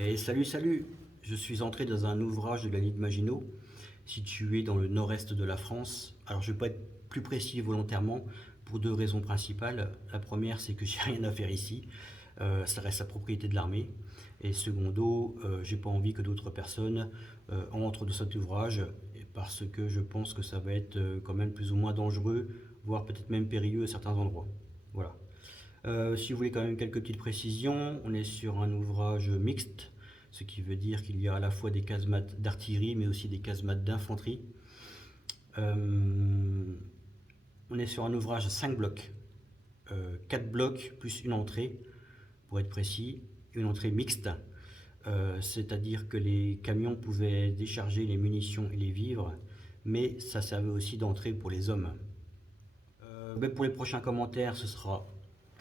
Et salut, je suis entré dans un ouvrage de la Ligue Maginot, situé dans le nord-est de la France. Alors je ne vais pas être plus précis volontairement pour deux raisons principales. La première, c'est que j'ai rien à faire ici. Ça reste la propriété de l'armée. Et secondo, j'ai pas envie que d'autres personnes entrent dans cet ouvrage parce que je pense que ça va être quand même plus ou moins dangereux, voire peut-être même périlleux à certains endroits. Voilà. Si vous voulez quand même quelques petites précisions, on est sur un ouvrage mixte, ce qui veut dire qu'il y a à la fois des casemates d'artillerie mais aussi des casemates d'infanterie. Euh, on est sur un ouvrage à 5 blocs, 4 blocs plus une entrée, pour être précis, une entrée mixte, c'est-à-dire que les camions pouvaient décharger les munitions et les vivres, mais ça servait aussi d'entrée pour les hommes. Ben, pour les prochains commentaires, ce sera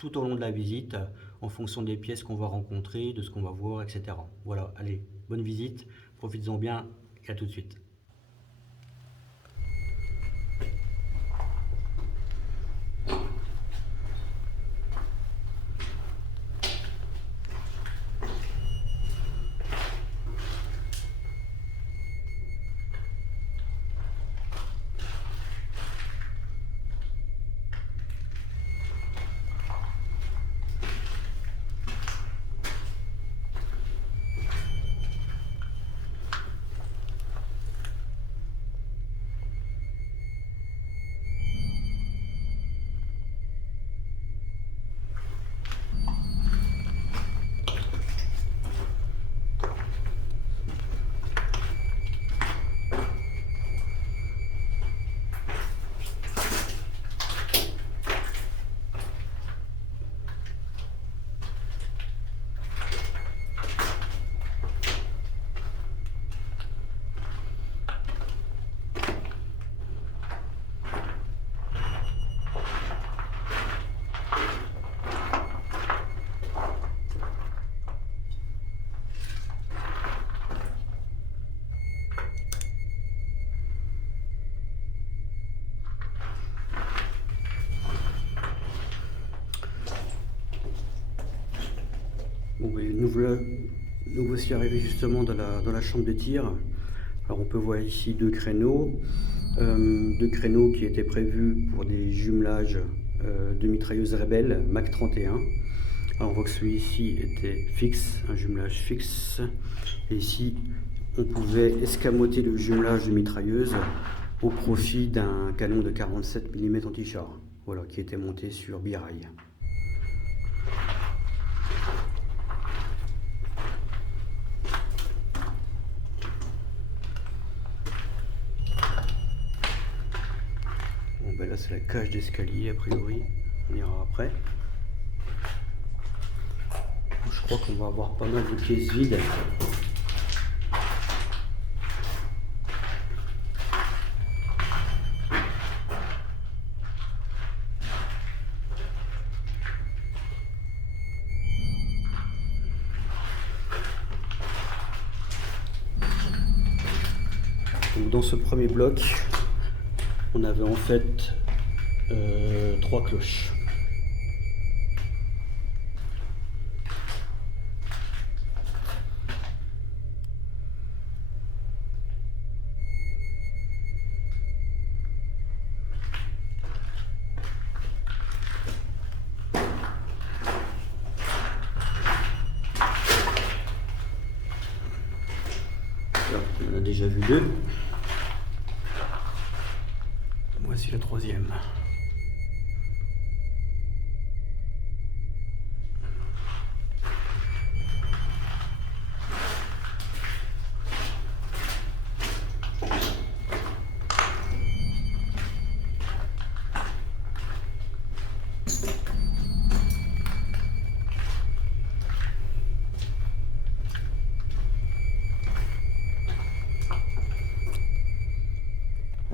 tout au long de la visite, en fonction des pièces qu'on va rencontrer, de ce qu'on va voir, etc. Voilà, allez, bonne visite, profites-en bien et à tout de suite. Bon, ben, nous voici arrivés justement dans la chambre de tir. Alors on peut voir ici deux créneaux qui étaient prévus pour des jumelages de mitrailleuses rebelles Mac 31. Alors on voit que celui-ci était fixe, un jumelage fixe. Et ici, on pouvait escamoter le jumelage de mitrailleuse au profit d'un canon de 47 mm anti-char, voilà, qui était monté sur birail. Bon ben là c'est la cage d'escalier a priori, on ira après. Je crois qu'on va avoir pas mal de pièces vides. Donc dans ce premier bloc, on avait en fait 3 cloches. Là, on en a déjà vu 2. Voici la troisième.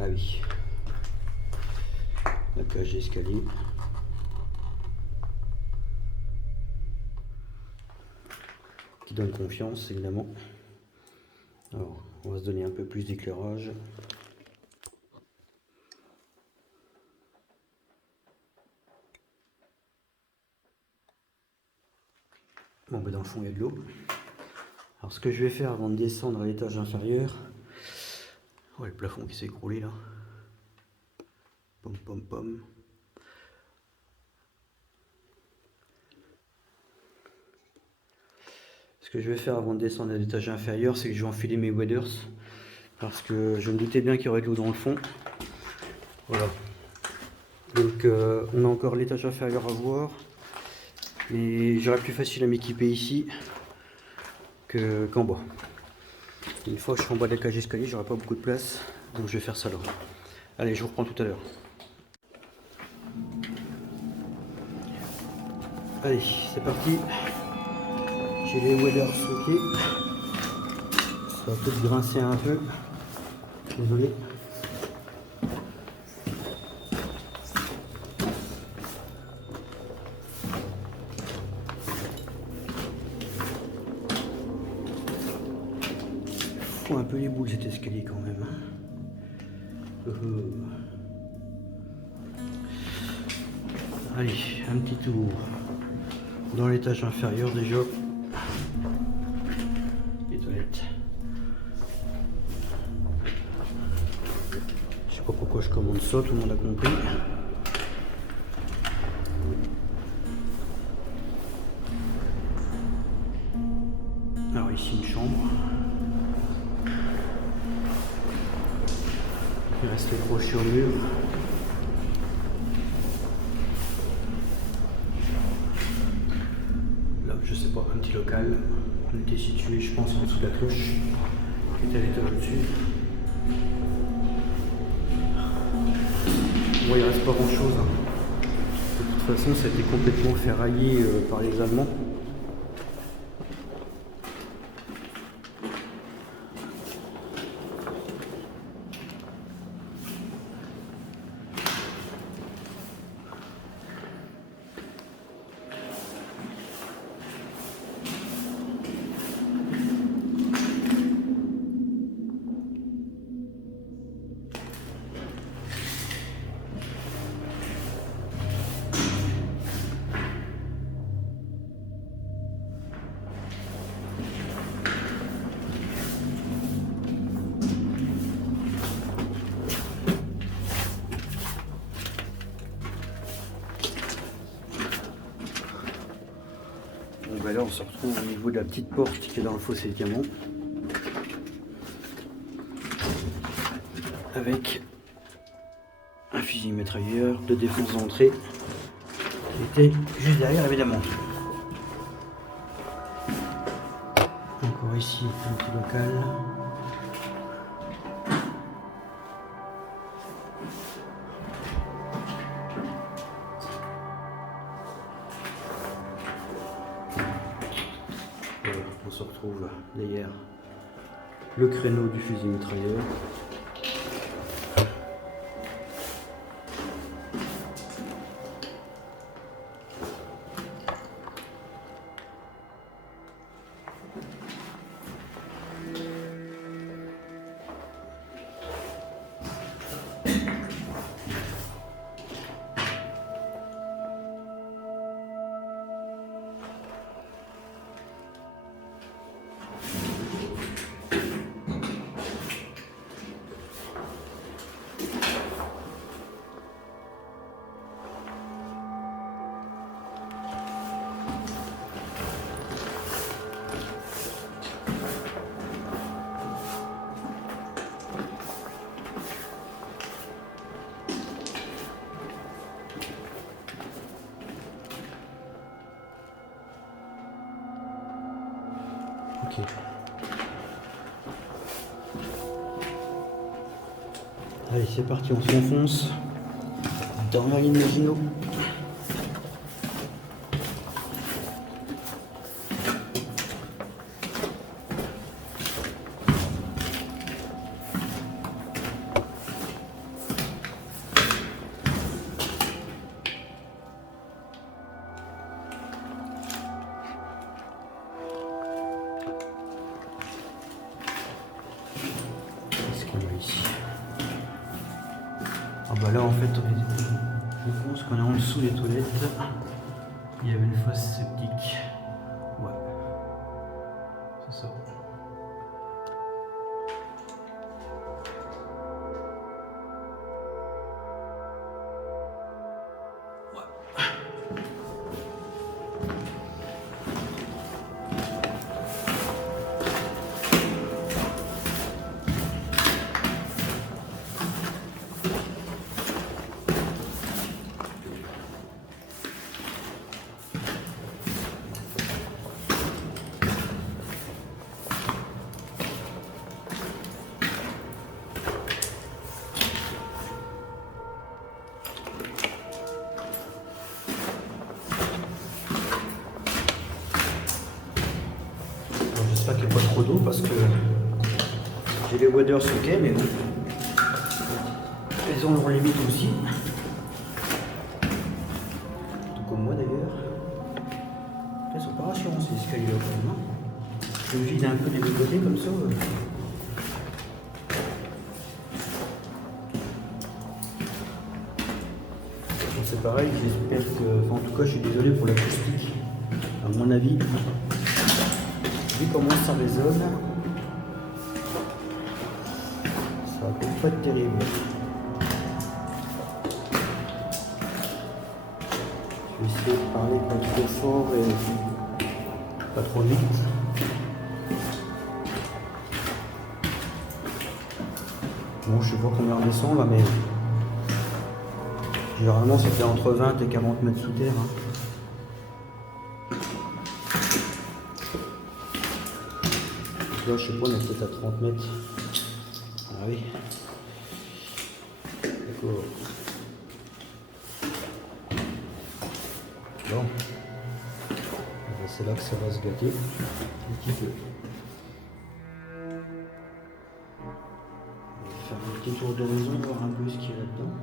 Ah oui, la cage d'escalier. Qui donne confiance évidemment. Alors, on va se donner un peu plus d'éclairage. Bon, ben dans le fond, il y a de l'eau. Alors ce que je vais faire avant de descendre à l'étage inférieur, le plafond qui s'est écroulé là, pom pom pom. Ce que je vais faire avant de descendre à l'étage inférieur, c'est que je vais enfiler mes waders, parce que je me doutais bien qu'il y aurait de l'eau dans le fond. Voilà. Donc on a encore l'étage inférieur à voir, et j'aurais plus facile à m'équiper ici qu'en bas. Une fois que je suis en bas de la cage d'escalier, j'aurai pas beaucoup de place, donc je vais faire ça là. Allez, je vous reprends tout à l'heure. Allez, c'est parti. J'ai les waders stockés. Ça va peut-être grincer un peu. Désolé. Faut un peu les boules cet escalier quand même. Allez, un petit tour dans l'étage inférieur déjà. Les toilettes. Je sais pas pourquoi je commande ça, tout le monde a compris. Alors ici une chambre. Il reste accroché au mur. Là, je sais pas, un petit local. On était situé, je pense, en dessous de la cloche, qui était à l'étage au-dessus. Bon, il reste pas grand-chose. Hein. De toute façon, ça a été complètement ferraillé par les Allemands. Là on se retrouve au niveau de la petite porte qui est dans le fossé diamant, avec un fusil mitrailleur de défense d'entrée qui était juste derrière évidemment. Encore ici un petit local. On se retrouve derrière le créneau du fusil mitrailleur. Ok. Allez, c'est parti, on s'enfonce dans la ligne Maginot. Ah bah là en fait je pense qu'on est en dessous des toilettes. Il y avait une fosse septique. Ouais. C'est ça. trop d'eau parce que j'ai les waders ok, mais bon, elles ont leurs limites aussi. Tout comme moi d'ailleurs. Elles sont pas rassurantes ces escaliers là quand même. Je vide un peu des deux côtés comme ça. C'est pareil, j'espère que. Enfin, en tout cas, je suis désolé pour l'acoustique. À mon avis, vu comment ça résonne, ça va peut-être pas être terrible. Je vais essayer de parler pas trop fort et pas trop vite. Bon, je sais pas combien on descend là, mais généralement c'était entre 20 et 40 mètres sous terre. Là, je sais pas, on est peut-être à 30 mètres. Ah oui. D'accord. Bon. C'est là que ça va se gâter un petit peu. On va faire un petit tour de maison, voir un peu ce qu'il y a là-dedans.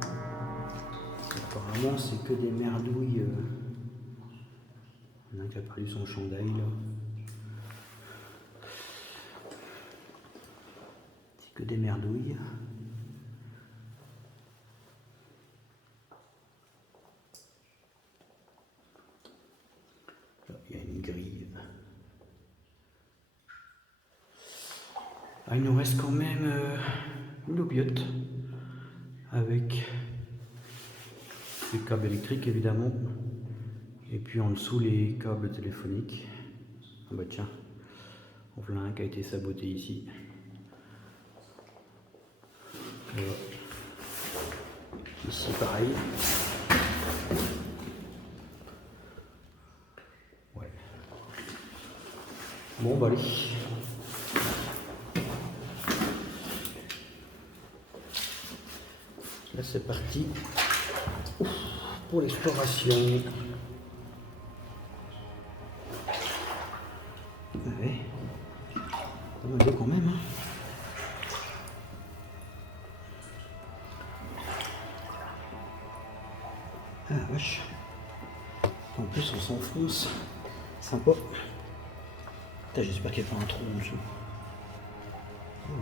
Apparemment, c'est que des merdouilles. Il y en a qui a perdu son chandail là. C'est que des merdouilles. Là, il y a une grille. Ah, il nous reste quand même une lobiote avec les câbles électriques évidemment. Et puis en dessous les câbles téléphoniques. Ah bah tiens, on voit un qui a été saboté ici. Voilà. Ici pareil. Ouais. Bon bah allez. Là c'est parti pour l'exploration. Ouais. Pas mal d'eau quand même. Hein. Ah la vache. En plus on s'enfonce. Sympa. J'espère qu'il n'y a pas un trou en dessous. Oh,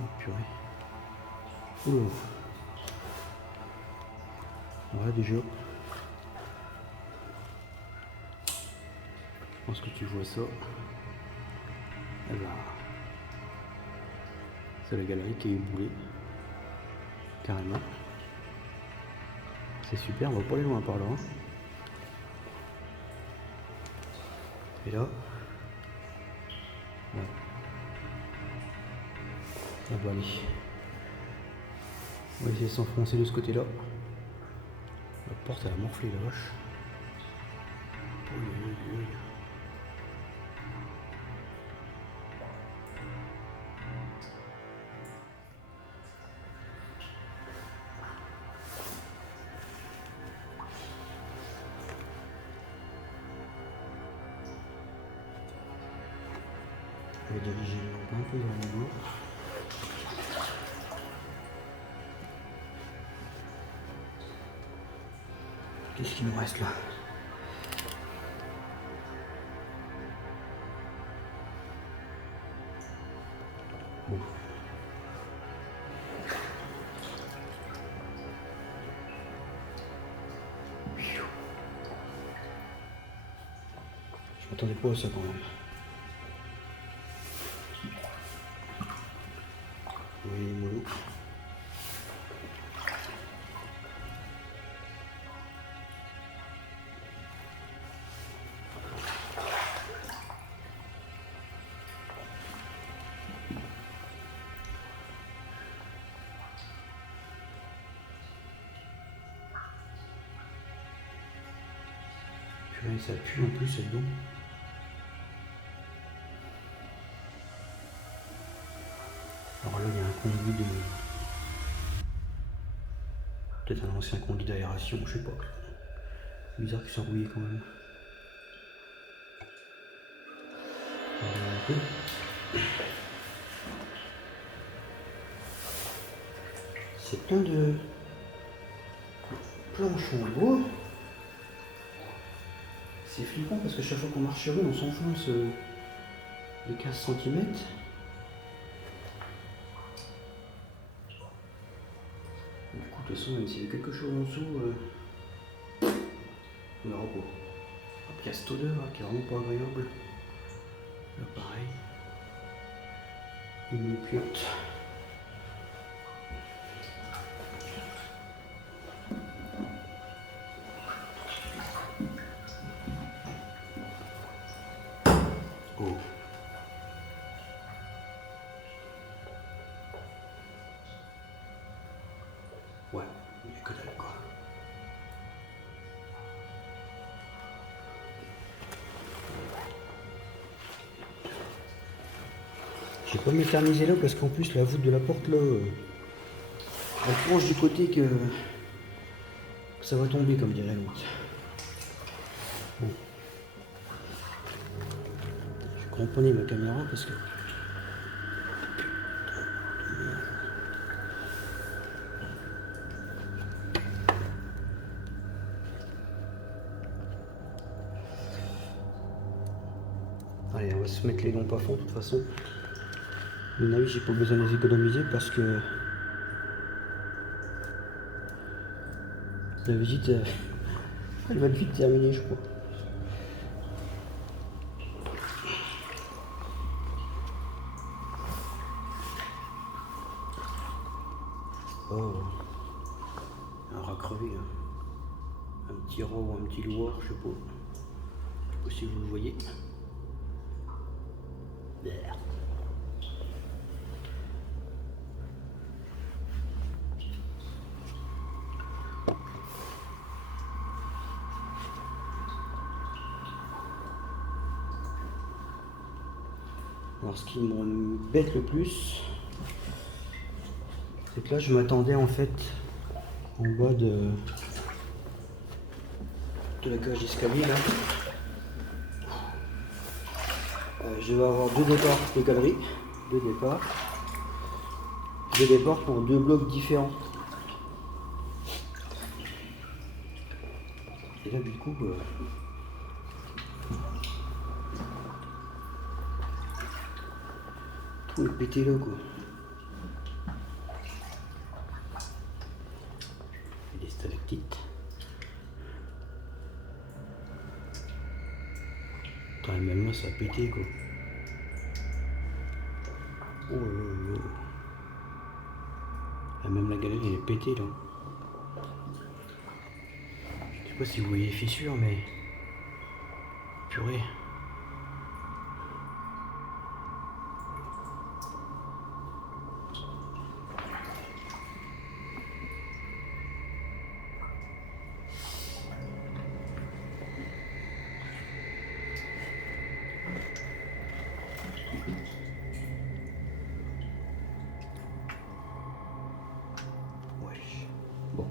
oh purée. Oh. Ouais déjà. Je pense que tu vois ça. Là. C'est la galerie qui est éboulée. Carrément. C'est super, on va pas aller loin par là. Et là. Ouais. Ah bah allez. On va essayer de s'enfoncer de ce côté-là. La porte elle a morflé la vache. Je vais diriger les lampes un peu dans le dos. Qu'est-ce qu'il nous reste là? Bon. Je m'attendais pas à ça quand même. Oui, mollo. Purée, ça pue en plus là-dedans. Alors là, il y a un conduit de... Peut-être un ancien conduit d'aération, je sais pas. Bizarre qu'ils soient rouillés quand même. Un peu. C'est plein de planches en bois. C'est flippant parce que chaque fois qu'on marche sur eux, on s'enfonce de 15 cm. Du coup, de toute façon, même s'il y a quelque chose en dessous, on verra pas. Après, il y a cette odeur là, qui est vraiment pas agréable. Là, pareil. Une puante. Oh. Ouais, il n'y a que dalle quoi. Je vais pas m'éterniser là parce qu'en plus la voûte de la porte là, elle penche du côté que ça va tomber comme dirait l'autre. Bon. Je vais cramponner ma caméra parce que... Allez, on va se mettre les lampes à fond de toute façon. À mon avis, j'ai pas besoin de les économiser parce que la visite, elle va être vite terminée, je crois. Oh, un rat crevé, hein. Un petit rat ou un petit loir, je sais pas. Je sais pas si vous le voyez. Alors ce qui m'embête le plus, c'est que là je m'attendais en fait en bas de la cage d'escalier là. Je vais avoir deux départs de galerie, deux départs pour deux blocs différents. Et là du coup, tout est pété là quoi. Et des stalactites. Putain, et même là ça a pété quoi. Oh, et même la galerie elle est pétée là. Je sais pas si vous voyez les fissures mais purée. Bon.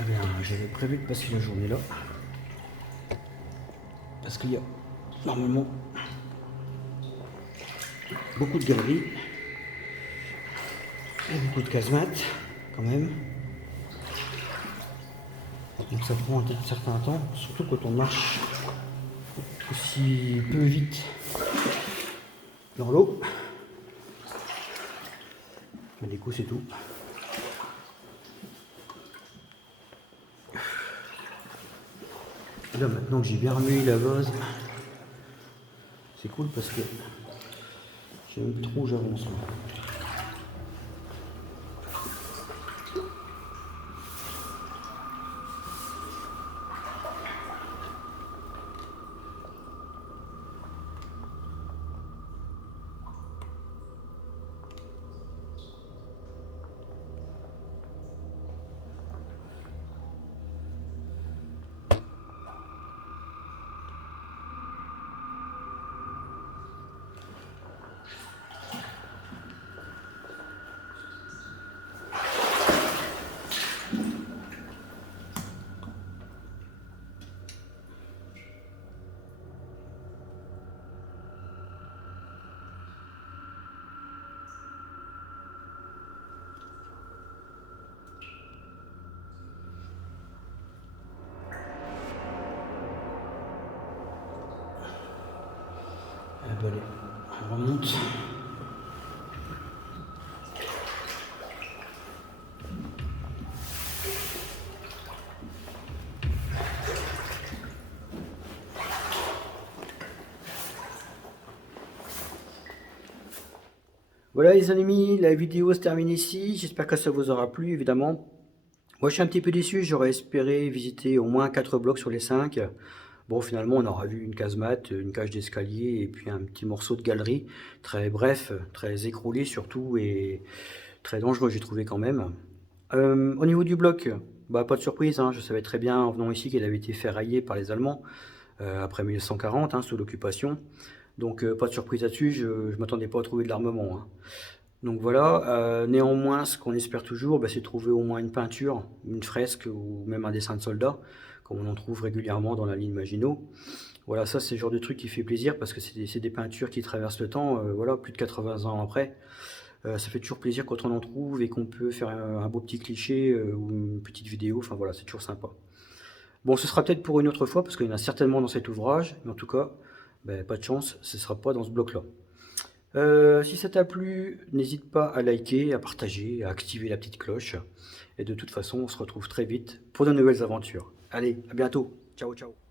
Eh bien, j'avais prévu de passer la journée là. Parce qu'il y a normalement beaucoup de galeries et beaucoup de casemates quand même. Donc ça prend un certain temps, surtout quand on marche aussi peu vite dans l'eau. Mais du coup c'est tout. Là maintenant que j'ai bien remué la base, c'est cool parce que j'aime trop où j'avance. monte. Voilà les amis, la vidéo se termine ici. J'espère que ça vous aura plu, évidemment. Moi, je suis un petit peu déçu. J'aurais espéré visiter au moins 4 blocs sur les 5. Bon, finalement, on aura vu une casemate, une cage d'escalier et puis un petit morceau de galerie. Très bref, très écroulé surtout et très dangereux, j'ai trouvé quand même. Au niveau du bloc, bah, pas de surprise, hein. Je savais très bien en venant ici qu'il avait été ferraillé par les Allemands après 1940, hein, sous l'occupation. Donc pas de surprise là-dessus, je ne m'attendais pas à trouver de l'armement, hein. Donc voilà, néanmoins, ce qu'on espère toujours, bah, c'est trouver au moins une peinture, une fresque ou même un dessin de soldat, comme on en trouve régulièrement dans la ligne Maginot. Voilà, ça c'est le genre de truc qui fait plaisir parce que c'est des peintures qui traversent le temps, voilà, plus de 80 ans après. Ça fait toujours plaisir quand on en trouve et qu'on peut faire un beau petit cliché ou une petite vidéo, enfin voilà, c'est toujours sympa. Bon, ce sera peut-être pour une autre fois parce qu'il y en a certainement dans cet ouvrage, mais en tout cas, ben, pas de chance, ce ne sera pas dans ce bloc-là. Si ça t'a plu, n'hésite pas à liker, à partager, à activer la petite cloche. Et de toute façon, on se retrouve très vite pour de nouvelles aventures. Allez, à bientôt. Ciao, ciao.